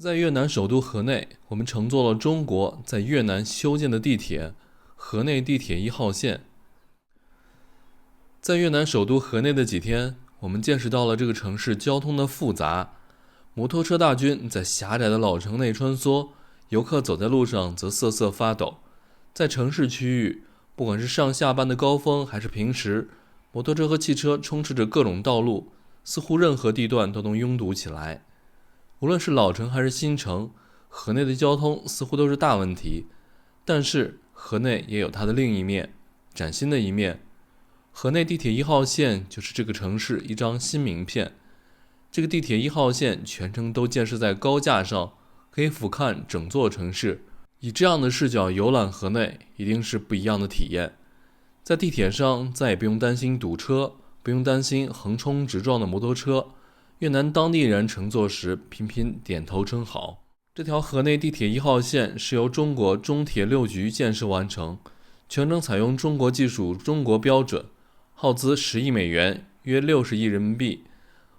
在越南首都河内，我们乘坐了中国在越南修建的地铁河内地铁1号线。在越南首都河内的几天，我们见识到了这个城市交通的复杂。摩托车大军在狭窄的老城内穿梭，游客走在路上则瑟瑟发抖。在城市区域，不管是上下班的高峰还是平时，摩托车和汽车充斥着各种道路，似乎任何地段都能拥堵起来。无论是老城还是新城，河内的交通似乎都是大问题。但是河内也有它的另一面，崭新的一面。河内地铁1号线就是这个城市一张新名片。这个地铁1号线全程都建设在高架上，可以俯瞰整座城市。以这样的视角游览河内，一定是不一样的体验。在地铁上再也不用担心堵车，不用担心横冲直撞的摩托车。越南当地人乘坐时频频点头称好。这条河内地铁1号线是由中国中铁6局建设完成，全程采用中国技术、中国标准，耗资10亿美元，约60亿人民币。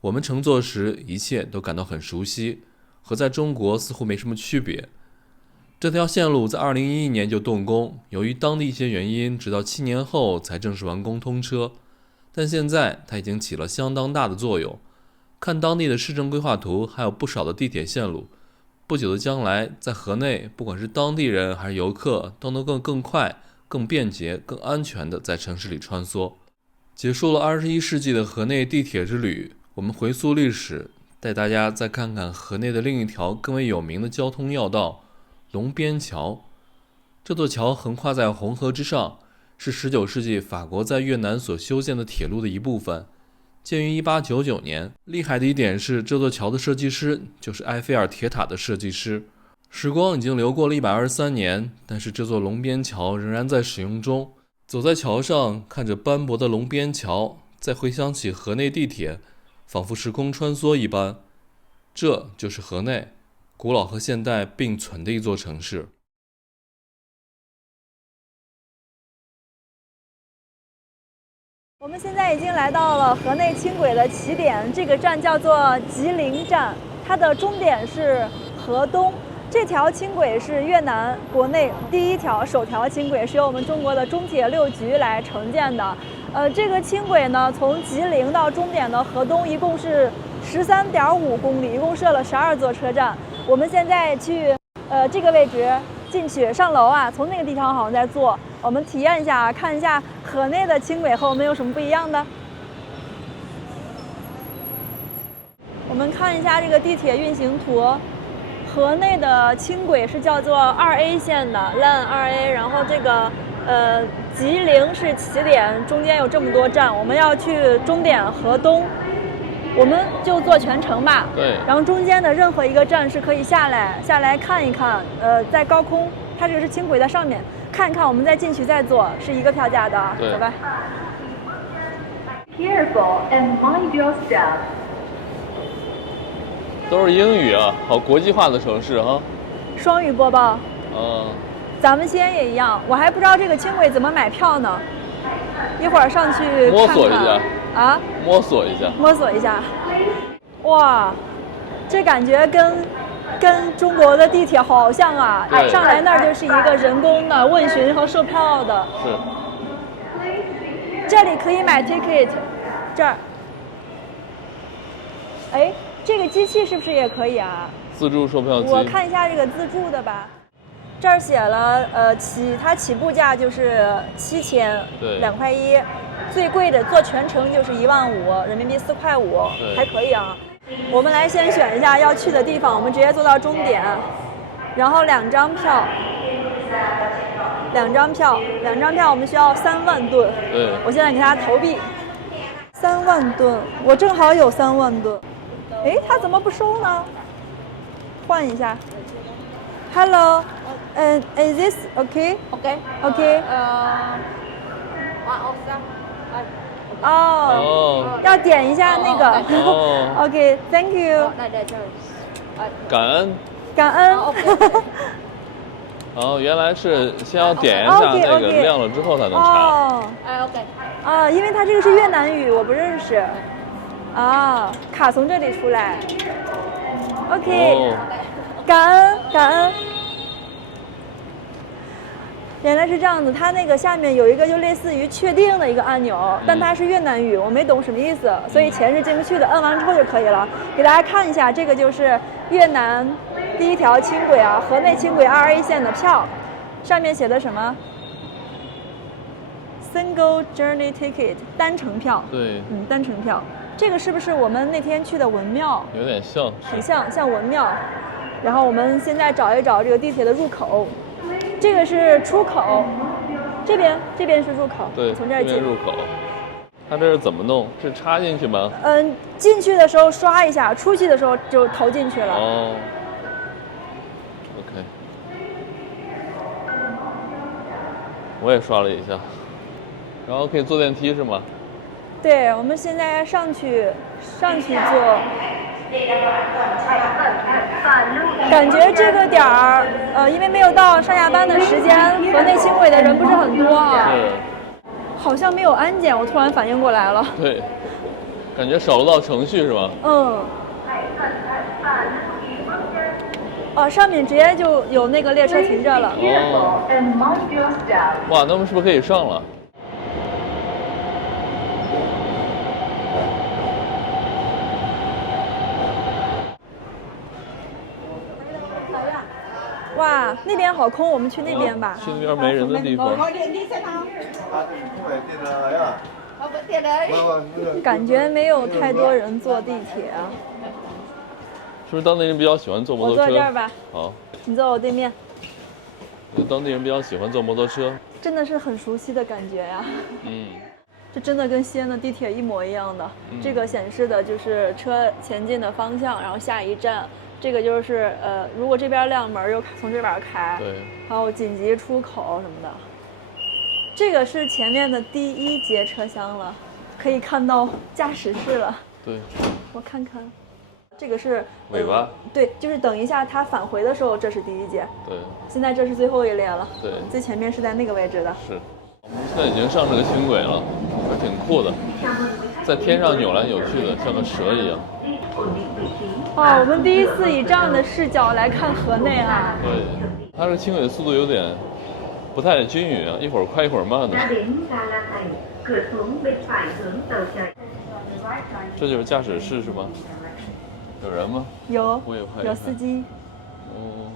我们乘坐时一切都感到很熟悉，和在中国似乎没什么区别。这条线路在2011年就动工，由于当地一些原因，直到7年后才正式完工通车。但现在它已经起了相当大的作用。看当地的市政规划图，还有不少的地铁线路。不久的将来，在河内，不管是当地人还是游客，都能更快、更便捷、更安全地在城市里穿梭。结束了21世纪的河内地铁之旅，我们回溯历史，带大家再看看河内的另一条更为有名的交通要道——龙边桥。这座桥横跨在红河之上，是19世纪法国在越南所修建的铁路的一部分。建于1899年，厉害的一点是这座桥的设计师就是埃菲尔铁塔的设计师。时光已经流过了123年，但是这座龙边桥仍然在使用中。走在桥上，看着斑驳的龙边桥，再回想起河内地铁，仿佛时空穿梭一般。这就是河内，古老和现代并存的一座城市。我们现在已经来到了河内轻轨的起点，这个站叫做吉林站，它的终点是河东。这条轻轨是越南国内首条轻轨，是由我们中国的中铁6局来承建的。这个轻轨呢，从吉林到终点的河东一共是13.5公里，一共设了12座车站。我们现在去这个位置进去上楼啊，从那个地方好像在坐。我们体验一下，看一下河内的轻轨和我们有什么不一样的。我们看一下这个地铁运行图，河内的轻轨是叫做2A 线的，LAN 2A， 然后这个吉林是起点，中间有这么多站，我们要去终点河东，我们就坐全程吧。对。然后中间的任何一个站是可以下来看一看，在高空，它这个是轻轨在上面。看一看，我们再进去再坐，是一个票价的。走吧。Careful and mind your step。都是英语啊，好国际化的城市哈。双语播报。咱们西安也一样，我还不知道这个轻轨怎么买票呢，一会儿上去看看。摸索一下。啊？摸索一下。摸索一下。哇，这感觉跟中国的地铁好像啊！上来那儿就是一个人工的问询和售票的。是。这里可以买 ticket， 这儿。哎，这个机器是不是也可以啊？自助售票机。我看一下这个自助的吧。这儿写了，它起步价就是7000，对，2块1，最贵的做全程就是15000，人民币4块5，还可以啊。我们来先选一下要去的地方，我们直接坐到终点，然后2张票，我们需要3万盾。对，我现在给他投币，3万盾，我正好有3万盾。哎，他怎么不收呢？换一下。Hello， is this okay? Okay. 要点一下那个。OK，Thank you。感恩。原来是先要点一下那个亮了之后才能查。OK。因为它这个是越南语，我不认识。卡从这里出来。OK。原来是这样子，它那个下面有一个就类似于确定的一个按钮，但它是越南语，我没懂什么意思，所以钱是进不去的，摁完之后就可以了。给大家看一下，这个就是越南第一条轻轨啊，河内轻轨221线的票，上面写的什么 ？Single Journey Ticket 单程票。对，单程票。这个是不是我们那天去的文庙？有点像，很像文庙。然后我们现在找一找这个地铁的入口。这个是出口，这边是入口，对，从这儿进入口。它这是怎么弄？是插进去吗？进去的时候刷一下，出去的时候就投进去了。哦 ，OK， 我也刷了一下，然后可以坐电梯是吗？对，我们现在上去坐。感觉这个点儿，因为没有到上下班的时间，河内轻轨的人不是很多啊。对。好像没有安检，我突然反应过来了。对，感觉少了道程序是吧？上面直接就有那个列车停着了。哇，那我们是不是可以上了？哇，那边好空，我们去那边吧。去那边没人的地方。感觉没有太多人坐地铁啊。是不是当地人比较喜欢坐摩托车？我坐这儿吧。好。你坐我对面。当地人比较喜欢坐摩托车。真的是很熟悉的感觉呀。这真的跟西安的地铁一模一样的。这个显示的就是车前进的方向，然后下一站。这个就是如果这边亮门又从这边开，对，还有紧急出口什么的。这个是前面的第1节车厢了，可以看到驾驶室了。对，我看看，这个是尾巴。对，就是等一下它返回的时候，这是第1节。对，现在这是最后一列了。对，最前面是在那个位置的。是，我们现在已经上这个轻轨了，还挺酷的，在天上扭来扭去的，像个蛇一样。哇，我们第一次以这样的视角来看河内啊。对，它这个轻轨的速度有点不太均匀啊，一会儿快一会儿慢的。这就是驾驶室是吗？有人吗？有，我也快有司机。哦，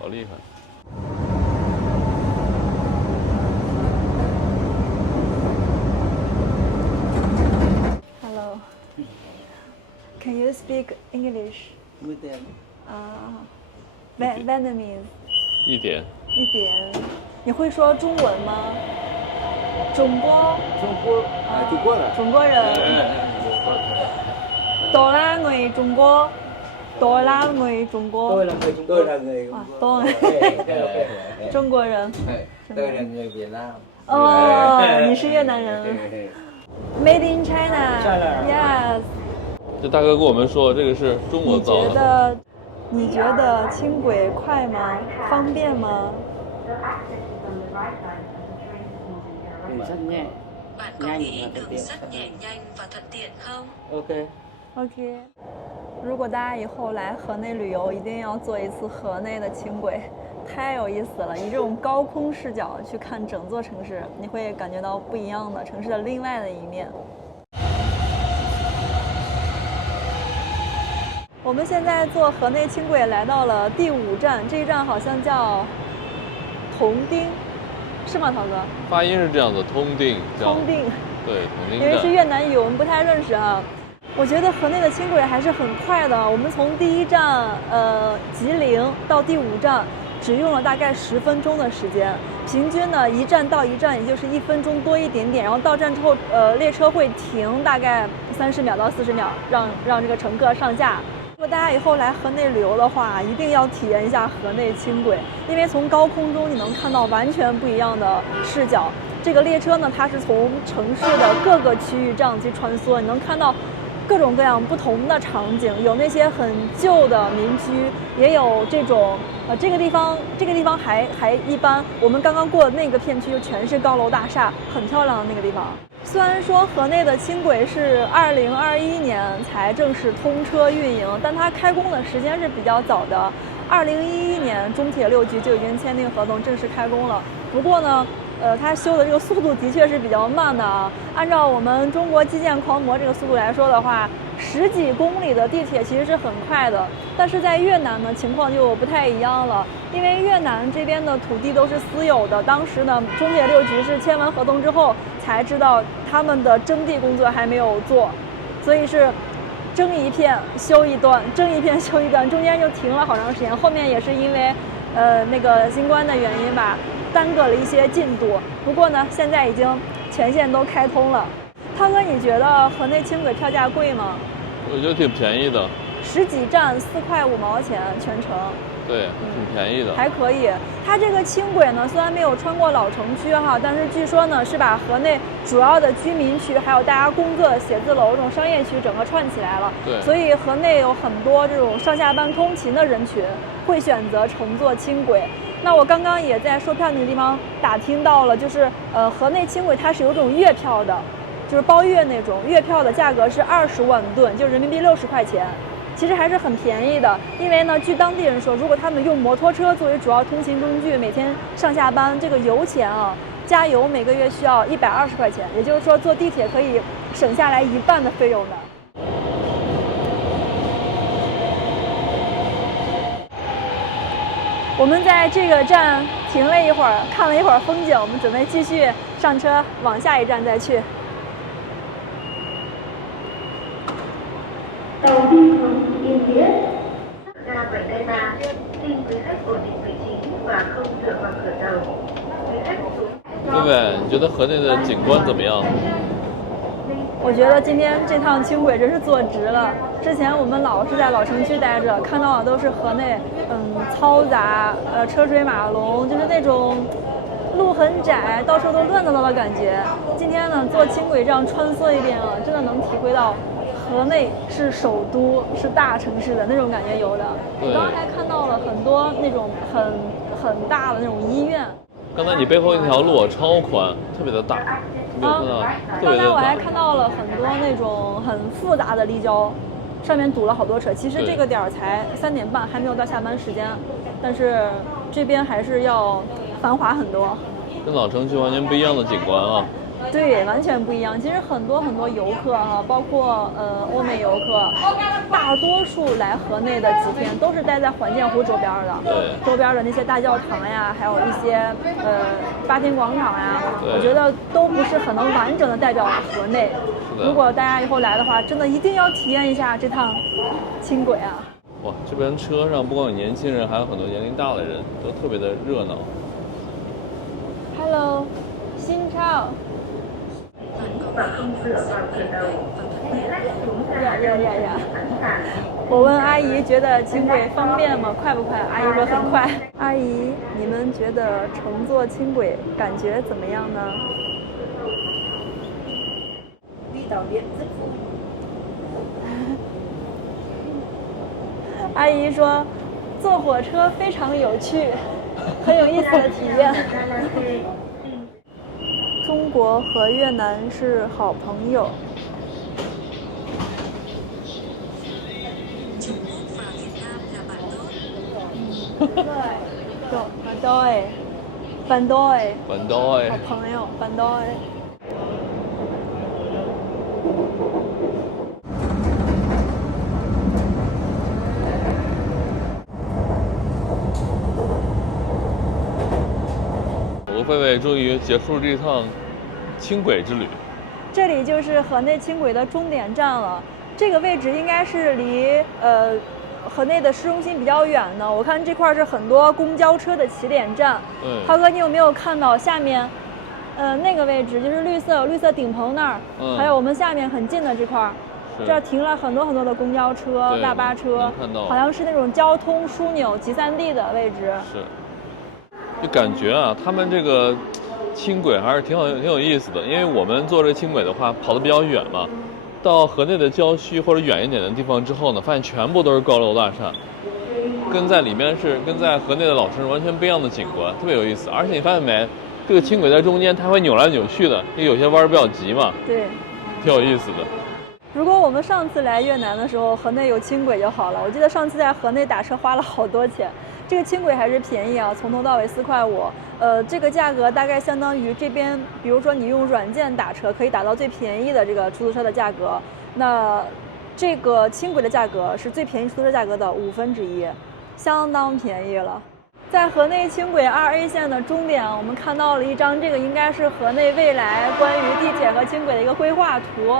好厉害。Can you speak English? With them. Vietnamese. 一点。你会说中文吗？中国人。中国人。Tôi là người Trung Quốc. Tôi là người Trung Quốc. Tôi là người Trung Quốc. Tôi là người Trung Quốc. Tôi. 中国人。Tôi là người Việt Nam. 哦，你是越南人。Made in China. Yes. 这大哥跟我们说，这个是中国造的。你觉得轻轨快吗？方便吗？ rất nhẹ. Bạn có nghĩ đường sắt nhẹ nhanh và thuận tiện không? OK。如果大家以后来河内旅游，一定要坐一次河内的轻轨，太有意思了！以这种高空视角去看整座城市，你会感觉到不一样的城市的另外的一面。我们现在坐河内轻轨来到了第5站，这一站好像叫铜町，是吗，涛哥？发音是这样的，通定。通定。对，铜町站。因为是越南语，我们不太认识啊。我觉得河内的轻轨还是很快的。我们从第1站吉林到第5站，只用了大概10分钟的时间。平均呢，一站到一站也就是1分钟多一点点。然后到站之后，列车会停大概30秒到40秒，让这个乘客上下。如果大家以后来河内旅游的话，一定要体验一下河内轻轨，因为从高空中你能看到完全不一样的视角。这个列车呢，它是从城市的各个区域这样去穿梭，你能看到各种各样不同的场景，有那些很旧的民居，也有这种这个地方还一般。我们刚刚过的那个片区就全是高楼大厦，很漂亮的那个地方。虽然说河内的轻轨是2021年才正式通车运营，但它开工的时间是比较早的。2011年中铁六局就已经签订合同，正式开工了。不过呢，它修的这个速度的确是比较慢的啊。按照我们中国基建狂魔这个速度来说的话，10几公里的地铁其实是很快的。但是在越南呢，情况就不太一样了，因为越南这边的土地都是私有的。当时呢，中铁六局是签完合同之后才知道他们的征地工作还没有做，所以是征一片修一段，征一片修一段，中间就停了好长时间。后面也是因为那个新冠的原因吧，耽搁了一些进度。不过呢，现在已经全线都开通了。涛哥，你觉得河内轻轨票价贵吗？我觉得挺便宜的，10几站4块5毛钱全程。对，挺便宜的，还可以。它这个轻轨呢，虽然没有穿过老城区哈，但是据说呢是把河内主要的居民区，还有大家工作的写字楼这种商业区整个串起来了。对，所以河内有很多这种上下班通勤的人群会选择乘坐轻轨。那我刚刚也在售票那个地方打听到了，就是河内轻轨它是有种月票的，就是包月那种，月票的价格是20万吨，就人民币60块钱。其实还是很便宜的，因为呢，据当地人说，如果他们用摩托车作为主要通行工具，每天上下班，这个油钱啊，加油每个月需要120块钱，也就是说坐地铁可以省下来1半的费用的。我们在这个站停了一会儿，看了一会儿风景，我们准备继续上车往下一站再去。Tàu đi hướng Yên Nghĩa ra vành đai 3, xin quý khách ổn định vị trí và không dựa vào cửa tàu. Quý khách xuống. 薇薇，你觉得河内的景观怎么样？我觉得今天这趟轻轨真是坐值了。之前我们老是在老城区待着，看到的都是河内，嘈杂，车水马龙，就是那种路很窄，到处都乱糟糟的感觉。今天呢，坐轻轨这样穿梭一遍啊，真的能体会到河内是首都，是大城市的那种感觉有的。我刚刚还看到了很多那种很大的那种医院。刚才你背后那条路超宽，特别的大，刚才我还看到了很多那种很复杂的立交，上面堵了好多车。其实这个点儿才3点半，还没有到下班时间，但是这边还是要繁华很多，跟老城区完全不一样的景观啊。对，完全不一样。其实很多游客啊，包括欧美游客，大多数来河内的几天都是待在环建湖周边的。对，周边的那些大教堂呀，还有一些8天广场呀，我觉得都不是很能完整的代表河内。如果大家以后来的话，真的一定要体验一下这趟轻轨啊！哇，这边车上不光有年轻人，还有很多年龄大的人，都特别的热闹。Hello， 新超。呀！我问阿姨觉得轻轨方便吗？快不快？阿姨说很快。阿姨，你们觉得乘坐轻轨感觉怎么样呢？阿姨说，坐火车非常有趣，很有意思的体验。中国和越南是好朋友。Bạn đôi， 好朋友，bạn đôi。薇薇终于结束了这趟轻轨之旅。这里就是河内轻轨的终点站了，这个位置应该是离河内的市中心比较远的。我看这块是很多公交车的起点站。涛哥，你有没有看到下面，那个位置就是绿色顶棚那儿，还有我们下面很近的这块，这儿停了很多的公交车、大巴车，好像是那种交通枢纽集散地的位置。是。就感觉啊，他们这个轻轨还是挺有意思的，因为我们坐这轻轨的话，跑得比较远嘛，到河内的郊区或者远一点的地方之后呢，发现全部都是高楼大厦，跟在河内的老城市完全不一样的景观，特别有意思。而且你发现没，这个轻轨在中间它会扭来扭去的，因为有些弯比较急嘛，对，挺有意思的。如果我们上次来越南的时候，河内有轻轨就好了。我记得上次在河内打车花了好多钱，这个轻轨还是便宜啊，从头到尾4块5。这个价格大概相当于这边，比如说你用软件打车，可以打到最便宜的这个出租车的价格。那这个轻轨的价格是最便宜出租车价格的1/5，相当便宜了。在河内轻轨2A 线的终点，我们看到了一张这个应该是河内未来关于地铁和轻轨的一个规划图。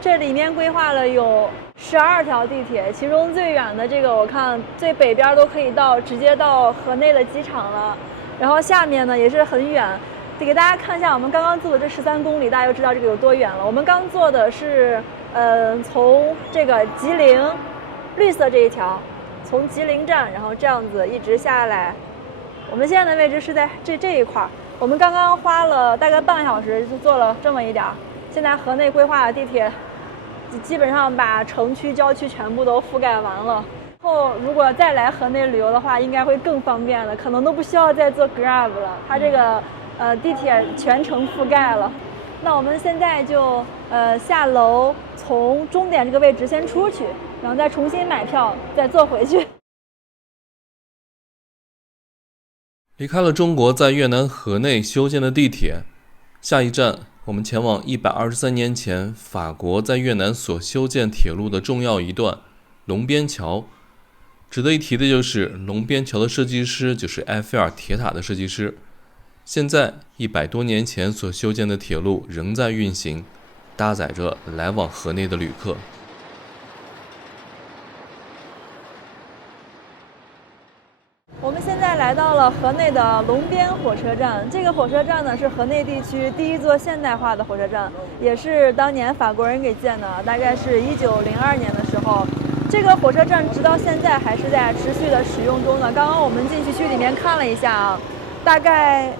这里面规划了有12条地铁，其中最远的这个我看最北边都可以直接到河内的机场了。然后下面呢也是很远，得给大家看一下我们刚刚坐的这13公里，大家就知道这个有多远了。我们刚坐的是从这个吉林绿色这一条，从吉林站，然后这样子一直下来。我们现在的位置是在这一块，我们刚刚花了大概半个小时就坐了这么一点。现在河内规划的地铁基本上把城区、郊区全部都覆盖完了。后如果再来河内旅游的话，应该会更方便的，可能都不需要再坐 Grab 了，它这个地铁全程覆盖了。那我们现在就下楼，从终点这个位置先出去，然后再重新买票，再坐回去。离开了中国在越南河内修建的地铁，下一站我们前往123年前法国在越南所修建铁路的重要一段龙边桥。值得一提的就是龙边桥的设计师就是埃菲尔铁塔的设计师。现在100多年前所修建的铁路仍在运行，搭载着来往河内的旅客。我们现在来到了河内的龙边火车站，这个火车站呢是河内地区第一座现代化的火车站，也是当年法国人给建的，大概是1902年的时候。这个火车站直到现在还是在持续的使用中的。刚刚我们进去区里面看了一下啊，大概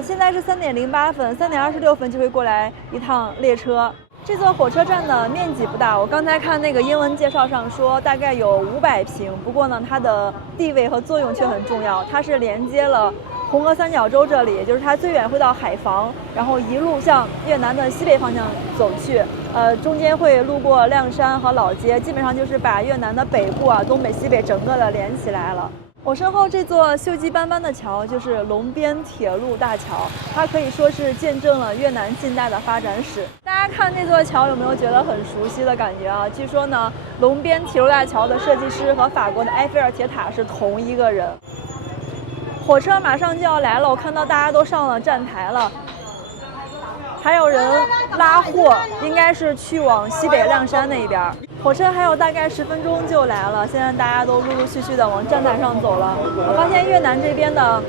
现在是3点08分，3点26分就会过来一趟列车。这座火车站的面积不大，我刚才看那个英文介绍上说大概有500平，不过呢它的地位和作用却很重要，它是连接了红河三角洲这里，也就是它最远会到海防，然后一路向越南的西北方向走去，中间会路过亮山和老街，基本上就是把越南的北部啊、东北、西北整个的连起来了。我身后这座锈迹斑斑的桥就是龙边铁路大桥，它可以说是见证了越南近代的发展史。大家看这座桥有没有觉得很熟悉的感觉啊？据说呢，龙边铁路大桥的设计师和法国的埃菲尔铁塔是同一个人。火车马上就要来了，我看到大家都上了站台了，还有人拉货，应该是去往西北亮山那边。火车还有大概10分钟就来了，现在大家都陆陆续续的往站台上走了。我发现越南这边的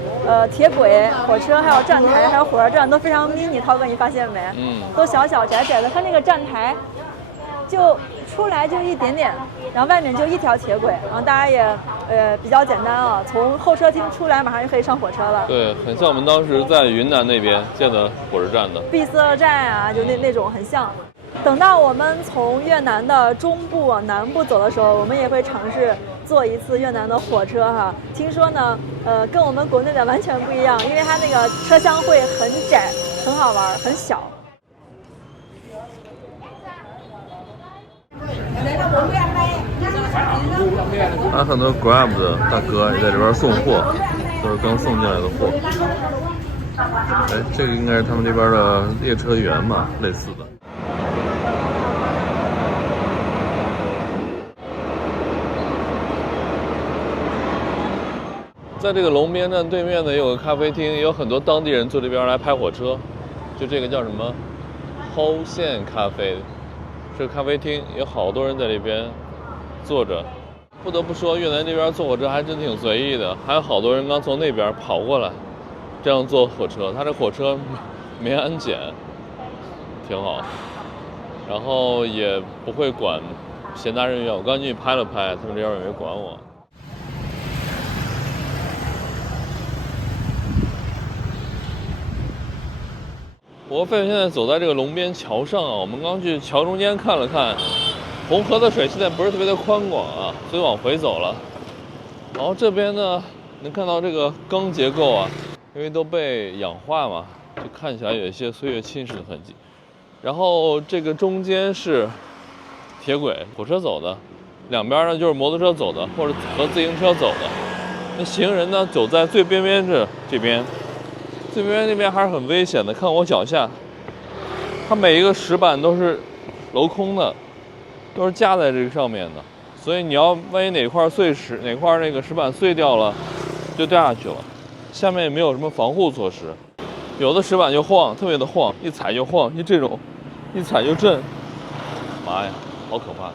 铁轨、火车还有站台还有火车站都非常 mini， 涛哥你发现没？都小小窄窄的，它那个站台就出来就一点点，然后外面就一条铁轨，然后大家也比较简单啊，从候车厅出来马上就可以上火车了。对，很像我们当时在云南那边建的火车站的闭塞站啊，就那种很像。等到我们从越南的中部往南部走的时候，我们也会尝试坐一次越南的火车哈。听说呢，跟我们国内的完全不一样，因为它那个车厢会很窄，很好玩，很小。还有很多 Grab 的大哥也在这边送货，都是刚送进来的货。哎，这个应该是他们这边的列车员吧，类似的。在这个龙边站对面呢，有个咖啡厅，也有很多当地人坐这边来拍火车。就这个叫什么 Ho 线咖啡，这个咖啡厅有好多人在这边坐着。不得不说，越南这边坐火车还真挺随意的，还有好多人刚从那边跑过来，这样坐火车。他这火车没安检，挺好，然后也不会管闲杂人员。我刚进去拍了拍，他们这边也没管我。我费现在走在这个龙边桥上啊，我们刚去桥中间看了看，红河的水现在不是特别的宽广啊，所以往回走了。然后这边呢，能看到这个钢结构啊，因为都被氧化嘛，就看起来有一些岁月侵蚀的痕迹。然后这个中间是铁轨，火车走的，两边呢就是摩托车走的，或者和自行车走的。那行人呢走在最边边这边，最边边那边还是很危险的。看我脚下，它每一个石板都是镂空的，都是架在这个上面的，所以你要万一哪块哪块那个石板碎掉了，就掉下去了。下面也没有什么防护措施，有的石板就晃，特别的晃，一踩就晃，这种一踩就震。妈呀，好可怕！